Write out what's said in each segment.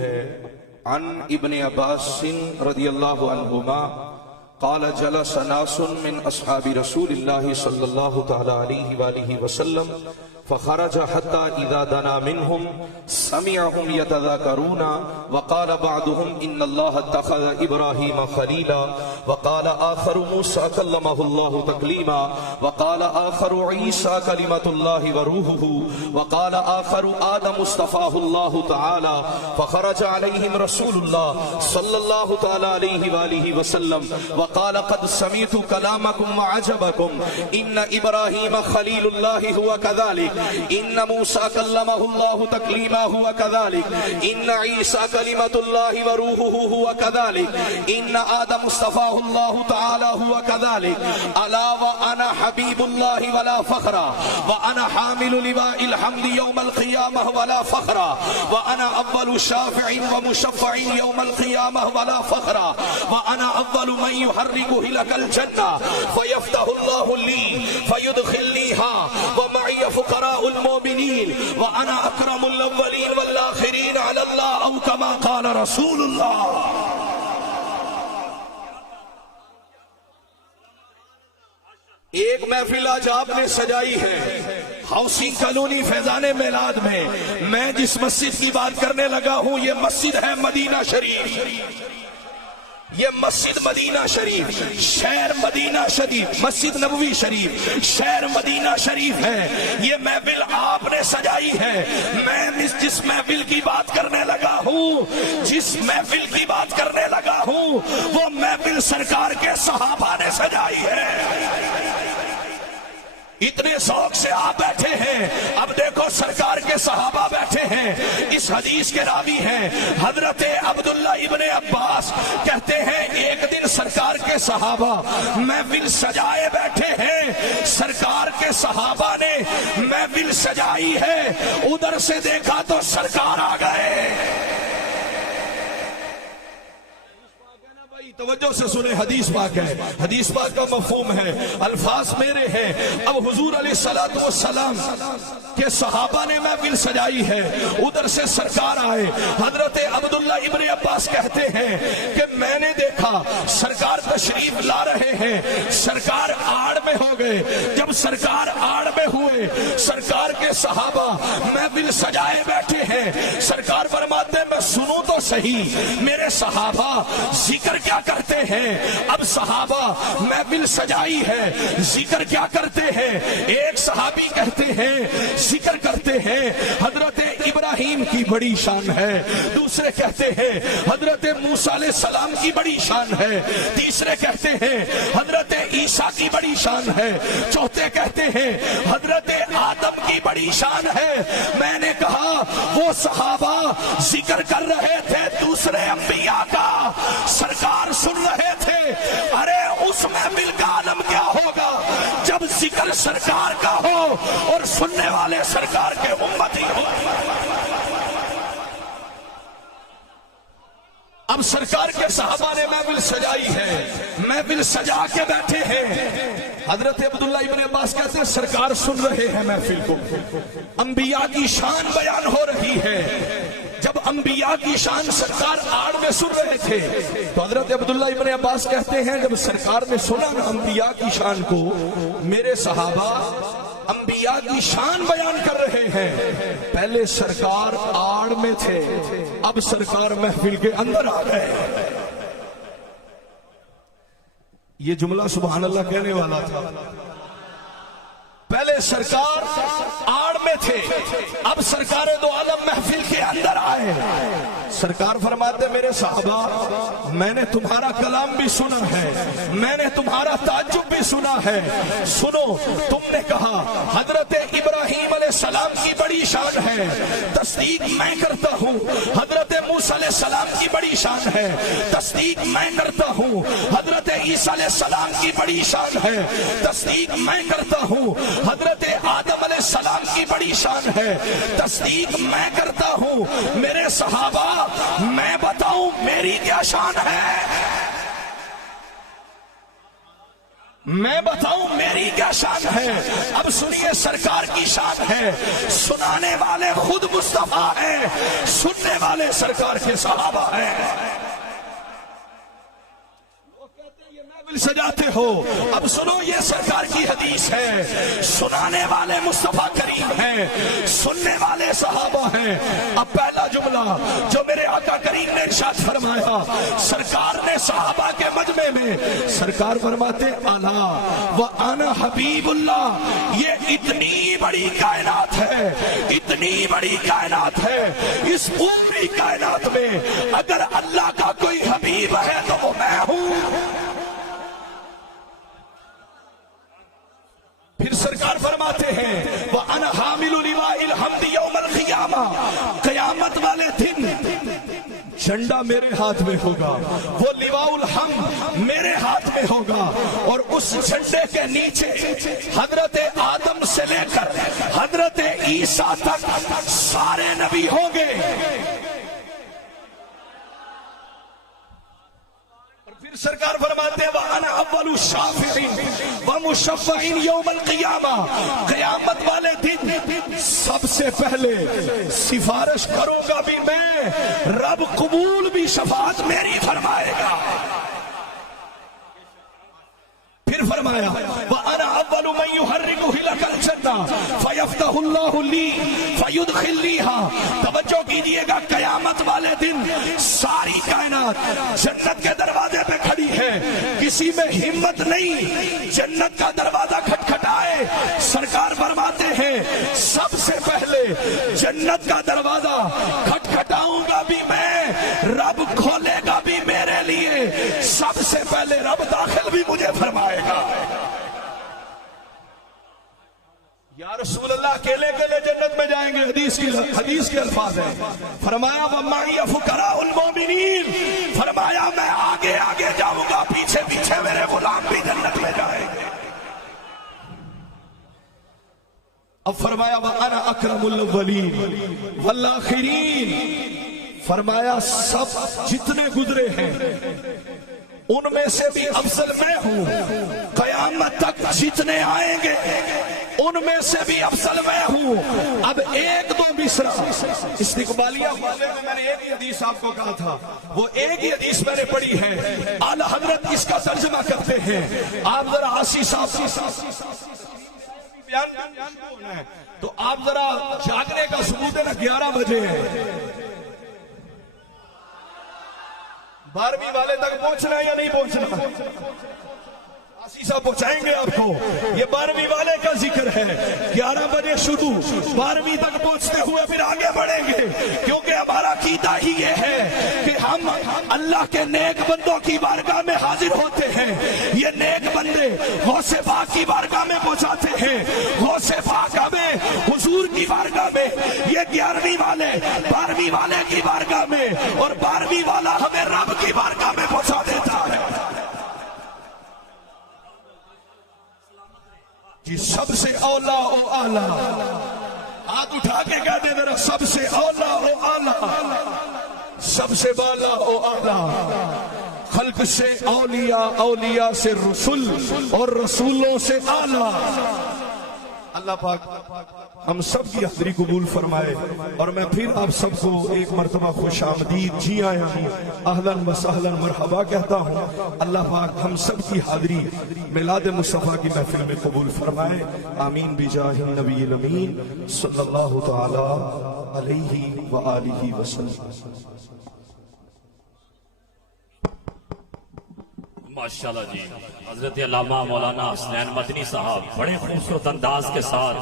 ہے عن ابن عباس رضی اللہ عنہما قال جلس ناس من اصحاب رسول اللہ صلی اللہ تعالی علیہ وآلہ وسلم فخرج حتى اذا دنا منهم سمعهم يتذاكرون وقال بعضهم ان الله اتخذ ابراهيم خليلا وقال آخر موسى كلمه الله تكليما وقال آخر عيسى كلمة الله وروحه وقال آخر آدم اصطفاه الله تعالى فخرج عليهم رسول الله صلى الله تعالى عليه وآله وسلم وقال قد سمعت كلامكم وعجبكم ان ابراهيم خليل الله هو كذلك ان موسى كلمه الله تكليما هو كذلك ان عيسى كلمة الله وروحه هو كذلك ان آدم اصطفاه الله تعالى هو كذلك الا وانا حبيب الله ولا فخر وانا حامل لواء الحمد يوم القيامة ولا فخر وانا اول شافع ومشفع يوم القيامة ولا فخر وانا اول من يحرك هلك الجنة فيفتح الله لي فيدخلنيها ومعي فقراء المؤمنين وانا اكرم الاولين والآخرين على الله او كما قال رسول الله۔ ایک محفل آج آپ نے سجائی ہے ہاؤسنگ کالونی فیضان میلاد میں جس مسجد کی بات کرنے لگا ہوں یہ مسجد ہے مدینہ شریف، یہ مسجد مدینہ شریف، شہر مدینہ شریف، مسجد نبوی شریف، شہر مدینہ شریف ہے۔ یہ محفل آپ نے سجائی ہے، میں جس محفل کی بات کرنے لگا ہوں، جس محفل کی بات کرنے لگا ہوں وہ محفل سرکار کے صحابہ نے سجائی ہے۔ اتنے شوق سے آپ بیٹھے ہیں، اب دیکھو سرکار کے صحابہ بیٹھے ہیں۔ اس حدیث کے راوی ہیں حضرت عبداللہ ابن عباس، کہتے ہیں ایک دن سرکار کے صحابہ محفل سجائے بیٹھے ہیں، سرکار کے صحابہ نے محفل سجائی ہے، ادھر سے دیکھا تو سرکار آ گئے۔ توجہ سے سنیں، حدیث پاک ہے، حدیث پاک کا مفہوم ہے، الفاظ میرے ہیں۔ اب حضور علیہ السلام کے صحابہ نے محفل سجائی ہے، ادھر سے سرکار آئے۔ حضرت عبداللہ ابن عباس کہتے ہیں کہ میں نے دیکھا سرکار تشریف لا رہے ہیں، سرکار آڑ میں ہو گئے۔ جب سرکار آڑ میں ہوئے، سرکار کے صحابہ محفل سجائے بیٹھے ہیں، سرکار فرماتے ہیں میں سنوں تو صحیح میرے صحابہ ذکر کیا کرتے ہیں۔ اب صحابہ محفل سجائی ہے، ذکر کیا کرتے ہیں؟ ایک صحابی کہتے ہیں ذکر کرتے ہیں حضرت ابراہیم کی بڑی شان ہے، دوسرے کہتے ہیں حضرت موسیٰ علیہ السلام کی بڑی شان ہے، تیسرے کہتے ہیں حضرت عیسیٰ کی بڑی شان ہے، چوتھے کہتے ہیں حضرت آدم کی بڑی شان ہے۔ میں نے کہا وہ صحابہ ذکر کر رہے تھے دوسرے انبیاء کا، سرکار سن رہے تھے، ارے اس محفل کا عالم کیا ہوگا جب ذکر سرکار کا ہو اور سننے والے سرکار کے امتی ہو۔ اب سرکار کے صحابہ نے محفل سجائی ہے، محفل سجا کے بیٹھے ہیں۔ حضرت عبداللہ ابن عباس کہتے ہیں سرکار سن رہے ہیں محفل کو، انبیاء کی شان بیان ہو رہی ہے۔ جب انبیاء کی شان سرکار آڑ میں سن رہے تھے تو حضرت عبداللہ ابن عباس کہتے ہیں جب سرکار نے سنا نا انبیاء کی شان کو، میرے صحابہ انبیاء کی شان بیان کر رہے ہیں، پہلے سرکار آڑ میں تھے، اب سرکار محفل کے اندر آ گئے۔ یہ جملہ سبحان اللہ کہنے والا تھا، پہلے سرکار آڑ میں تھے، اب سرکار دو عالم محفل کے اندر آئے۔ سرکار فرماتے میرے صحابہ میں نے تمہارا کلام بھی سنا ہے، میں نے تمہارا تعجب بھی سنا ہے، سنو تم نے کہا حضرت ابراہیم علیہ السلام کی بڑی شان ہے، تصدیق میں کرتا ہوں۔ حضرت موسیٰ علیہ السلام کی بڑی شان ہے، تصدیق میں کرتا ہوں۔ حضرت عیسیٰ علیہ السلام کی بڑی شان ہے، تصدیق میں کرتا ہوں۔ حضرت آدم علیہ السلام کی بڑی شان ہے، تصدیق میں کرتا ہوں۔ میرے صحابہ میں بتاؤں میری کیا شان ہے؟ میں بتاؤں میری کیا شان ہے؟ اب سنیے سرکار کی شان ہے. سنانے والے خود مصطفیٰ ہیں، سننے والے سرکار کے صحابہ ہیں. سجاتے ہو. اب سنو یہ سرکار کی حدیث ہے. سنانے والے مصطفیٰ کریم ہیں، سننے والے صحابہ ہیں. اب پہلا جملہ جو میرے آقا کریم نے ارشاد فرمایا، سرکار نے صحابہ کے مجمع میں سرکار فرماتے الا وانا حبیب اللہ. یہ اتنی بڑی کائنات ہے، اتنی بڑی کائنات ہے، اس پوری کائنات میں اگر اللہ کا کوئی حبیب ہے تو وہ میں ہوں. پھر سرکار فرماتے ہیں وَأَنَا حَامِلُ لِوَاءِ الْحَمْدِ يَوْمَ الْقِيَامَةِ. قیامت والے دن جھنڈا میرے ہاتھ میں ہوگا، وہ لواء الحمد میرے ہاتھ میں ہوگا، اور اس جھنڈے کے نیچے حضرت آدم سے لے کر حضرت عیسیٰ تک سارے نبی ہوں گے. پھر سرکار فرماتے ہیں وَأَنَا أَوَّلُ الشَّافِعِينَ وَمُشَفَّعِينَ يَوْمَ الْقِيَامَةِ. قیامت والے دن سب سے پہلے سفارش کروں گا بھی میں، رب قبول بھی شفاعت میری فرمائے گا. پھر فرمایا وَأَنَا أَوَّلُ مَن يُحَرِّكُ هِلَكَ الْجَنَّةِ فَيَفْتَحُ اللَّهُ لِي فَيُدْخِلْ لِيهَا. توجہ کیجئے گا، قیامت والے دن ساری کائنات جنت کے دروازے پہ کھڑی ہے، کسی میں ہمت نہیں جنت کا دروازہ کھٹکھٹائے. سرکار فرماتے ہیں سب سے پہلے جنت کا دروازہ کھٹکھٹاؤں گا بھی میں، رب کھولے گا بھی میرے لیے. سب سے پہلے رب داخل بھی مجھے فرمائے گا. یا رسول اللہ اکیلے اکیلے جنت میں جائیں گے؟ حدیث کے الفاظ ہیں. فرمایا وَمَعِيَ فُقَرَاءُ الْمُؤْمِنِينَ. فرمایا میں آگے آگے جاؤں گا، پیچھے پیچھے میرے غلام بھی جنت میں جائیں گے. اب فرمایا وَأَنَا أَكْرَمُ الْأَوَّلِينَ وَالْآخِرِينَ. فرمایا سب جتنے گزرے ہیں ان میں سے بھی افضل میں ہوں. قیامت تک جتنے آئیں گے ان میں سے بھی افضل میں ہوں. اب ایک دو مصرع استقبالیہ والے میں نے ایک ہی حدیث آپ کو کہا تھا، وہ ایک ہی حدیث میں نے پڑھی ہے. اعلیٰ حضرت اس کا ترجمہ کرتے ہیں. آپ ذرا آسی صاحب تو آپ ذرا جاگنے کا ثبوت ہے نا، 11 بجے ہے. 12ویں والے تک پہنچنا ہے یا نہیں پہنچنا؟ آسی صاحب پہنچائیں گے آپ کو. یہ 12ویں والے کا ذکر ہے. 11 بجے شروع، 12ویں تک پہنچتے ہوئے پھر آگے بڑھیں گے، کیونکہ ہمارا عقیدہ ہی یہ ہے کہ ہم اللہ کے نیک بندوں کی بارگاہ میں حاضر ہوتے ہیں. یہ نیک بندے غوث پاک کی بارگاہ میں پہنچاتے ہیں، غوث پاک ہمیں حضور کی بارگاہ میں، یہ 11ویں والے 12ویں والے کی بارگاہ میں، اور 12ویں والا ہمیں رب کی بارگاہ میں پہنچا دیتا ہے. سب سے اولا او آلہ، ہاتھ اٹھا کے کہہ دے میرا سب سے اولا او آلہ، سب سے بالا او آلہ. خلق سے اولیاء، اولیاء سے رسول، اور رسولوں سے آلہ. اللہ پاک ہم سب کی حاضری قبول فرمائے. اور میں پھر آپ سب کو ایک مرتبہ خوش آمدید، جی آیا ہوں، اہلاً و سہلاً مرحبا کہتا ہوں. اللہ پاک ہم سب کی حاضری میلاد مصطفیٰ کی محفل میں قبول فرمائے. آمین بجاہ النبی الامین صلی اللہ تعالی علیہ وآلہ وسلم. ماشاءاللہ جی. حضرت علامہ مولانا حسنین مدنی صاحب بڑے خوبصورت انداز کے ساتھ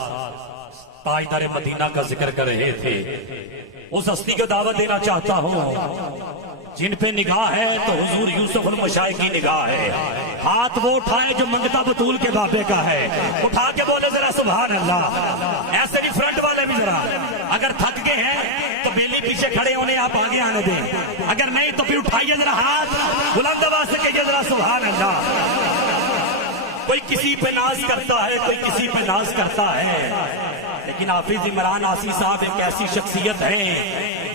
تاجدار مدینہ کا ذکر کر رہے تھے. اس ہستی کو دعوت دینا چاہتا ہوں جن پہ نگاہ ہے تو حضور یوسف المشائخ کی نگاہ ہے. ہاتھ وہ اٹھائے جو منگتا بطول کے بابے کا ہے، اٹھا کے بولے ذرا سبحان اللہ. ایسے بھی فرنٹ والے بھی ذرا اگر تھک گئے ہیں تو بیلی پیچھے کھڑے ہونے آپ آگے آنے دیں، اگر نہیں تو پھر اٹھائیے ذرا ہاتھ بلند آواز سے کہیے ذرا سبحان اللہ. کوئی کسی پہ ناز کرتا ہے، کوئی کسی پہ ناز کرتا ہے، لیکن حافظ عمران آسی صاحب ایک ایسی شخصیت ہے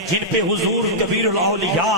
جن پہ حضور کبیر الاولیاء،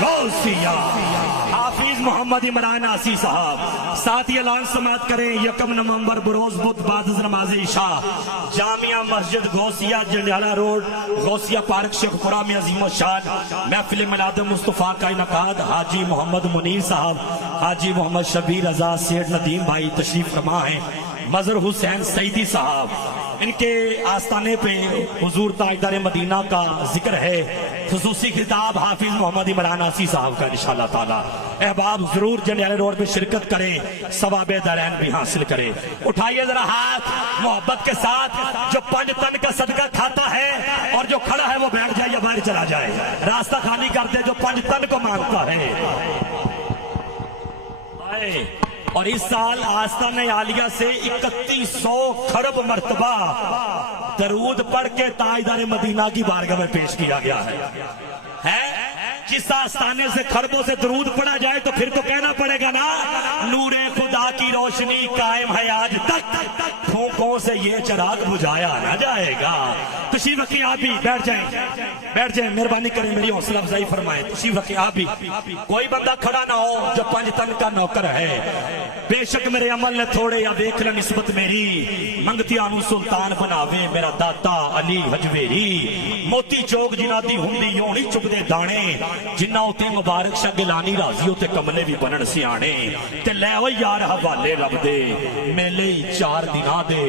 غوثیہ حافظ محمد عمران آسی صاحب ساتھ ہی اعلان سماعت کریں 1 نومبر بروز بدھ بعد از نماز عشاء جامعہ مسجد غوثیہ جنڈیالہ روڈ غوثیہ پارک شیخ پورہ میں عظیم الشان محفل میلاد مصطفیٰ کا انعقاد حاجی محمد منیر صاحب حاجی محمد شبیر رضا سیٹ ندیم بھائی تشریف فرما ہیں مظہر حسین سعیدی صاحب ان کے آستانے پہ حضور تاجدار مدینہ کا ذکر ہے خصوصی خطاب حافظ محمد عمران آسی صاحب کا انشاءاللہ تعالی احباب ضرور جنڈیالہ روڈ پہ شرکت کریں ثواب دارین بھی حاصل کریں اٹھائیے ذرا ہاتھ محبت کے ساتھ جو 5 تن کا صدقہ کھاتا ہے اور جو کھڑا ہے وہ بیٹھ جائے یا باہر چلا جائے راستہ خالی کر دے جو 5 تن کو مانگتا ہے آئے اور اس سال آستانہ عالیہ سے 3100 کھرب مرتبہ درود پڑھ کے تاجدار مدینہ کی بارگاہ میں پیش کیا گیا ہے جس آستانے سے خربوں سے درود پڑھا جائے تو پھر تو کہنا پڑے گا نا نور خدا کی روشنی قائم ہے آج تک پھونکوں سے یہ چراغ بجھایا نہ جائے گا تشریف رکھیں آپ بھی بیٹھ جائیں مہربانی کریں میری حوصلہ افزائی فرمائیں تشریف رکھیں آپ بھی کوئی بندہ کھڑا نہ ہو جو 5 تن کا نوکر ہے بے شک میرے عمل نے تھوڑے یا دیکھ لے نسبت میری منگتی آنو سلطان بناوے میرا داتا علی حجویری موتی چوک جنہ دی ہندی یونی چپ دے دانے جنہ ہوتے مبارک شاہ گلانی راضی ہوتے کملے بھی بنن سیانے تے لے ہوئی یار حوالے رب دے میلے 4 دنہ دے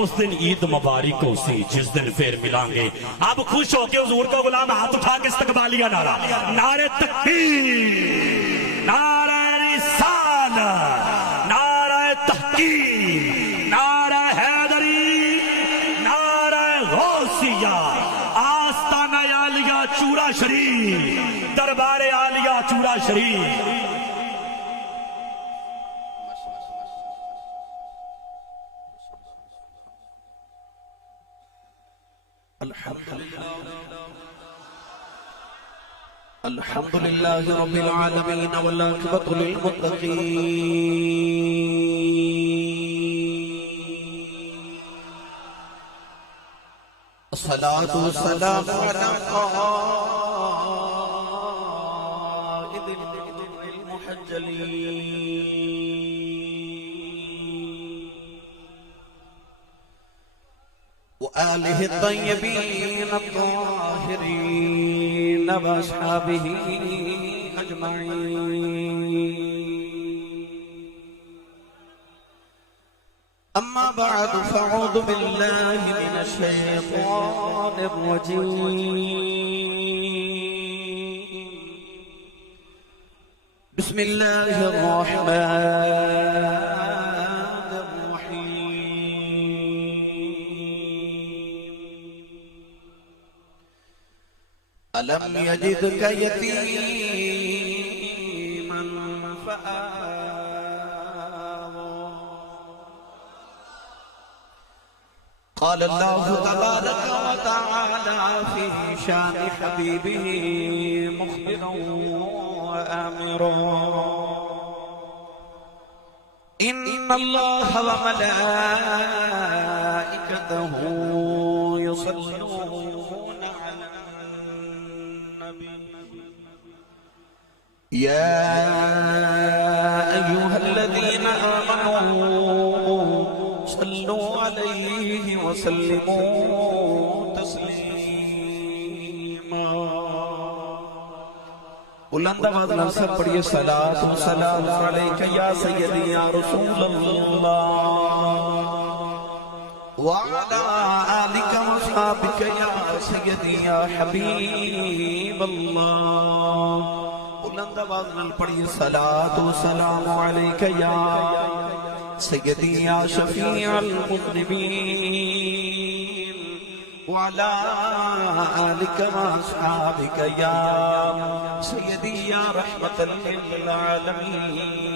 اس دن عید مبارک ہو سی جس دن پھر ملانگے اب خوش ہو کے حضور کو غلام ہاتھ اٹھا کے استقبالیہ نعرہ نعرہ تکبیر نعرہ رسالت نعرہ تحقیق نعرہ حیدری نعرہ غوثیہ آستانہ عالیہ چورا شریف دربار عالیہ چورا شریف الحمد لله رب العالمين والعاقبة للمتقين الصلاة والسلام على قائد المحجلين وآله الطيبين الطاهرين وأصحابه أجمعين أما بعد فأعوذ بالله من الشيطان الرجيم بسم الله الرحمن ألم يجدك يتيما فآوى قال الله تبارك وتعالى في شان حبيبه مخبرا وآمرا إن الله وملائكته يصلون على يا أيها الذين آمنوا صلوا عليه وسلموا تسليما بلند آواز نال سب پڑھیے صلاۃ و سلام علیک یا سیدی یا رسول اللہ وعلى آلك وصحابك يا سيدي يا حبيب الله بلند آواز نال پڑھیے صلاۃ و سلام علیک یا سیدی یا شفیع المذنبین وعلى آلك وصحابك يا سيدي يا رحمة للعالمين